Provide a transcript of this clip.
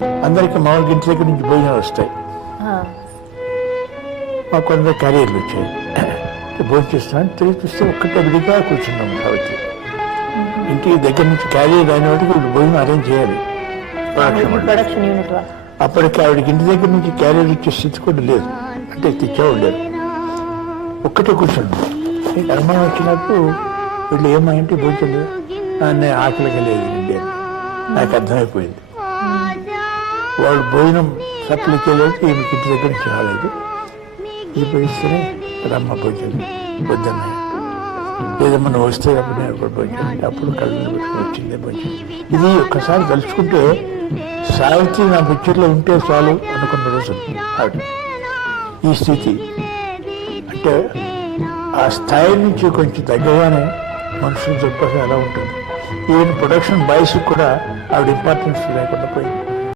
అందరికీ మామూలుగా ఇంటి దగ్గర నుంచి భోజనాలు వస్తాయి, మాకు కొందరు క్యారియర్లు వచ్చాయి. భోజనం చేస్తున్నాను తిరిగి చూస్తే ఒక్కటే విడిగా కూర్చున్నాం కాబట్టి ఇంటికి దగ్గర నుంచి క్యారియర్ అయిన వాటికి వీళ్ళు భోజనం అరేంజ్ చేయాలి. ప్రొడక్షన్ యూనిట్ అప్పటికి ఆవిడకి ఇంటి దగ్గర నుంచి క్యారియర్ వచ్చే స్థితి కూడా లేదు, అంటే తెచ్చేవాళ్ళు లేదు. ఒక్కటే కూర్చోండి. అనుమానం వచ్చినప్పుడు వీళ్ళు ఏమంటే భోజనం అనే ఆకలిగా లేదు అండి, నాకు అర్థమైపోయింది. వాళ్ళు భోజనం సప్లై చేయలేదు, ఈమెకి ఇంటి దగ్గర నుంచి రాలేదు. ఇది పిలిస్తేనే రమ్మ భోజనం వద్దన్న, ఏదమ్మా నువ్వు వస్తే అప్పుడు నేను అప్పుడు భోజనం అంటే అప్పుడు కళ్ళు పెట్టుకుని వచ్చిందే భోజనం. ఇది ఒక్కసారి తలుచుకుంటే సావిత్రి నా పిక్చర్లో ఉంటే చాలు అనుకున్న రోజులు ఆవిడ. ఈ స్థితి అంటే ఆ స్థాయి నుంచి కొంచెం తగ్గగానే మనుషులు చెప్పగా ఎలా ఉంటుంది. ఈవెన్ ప్రొడక్షన్ బాయ్స్కి కూడా ఆవిడ ఇంపార్టెన్స్ లేకుండా పోయింది.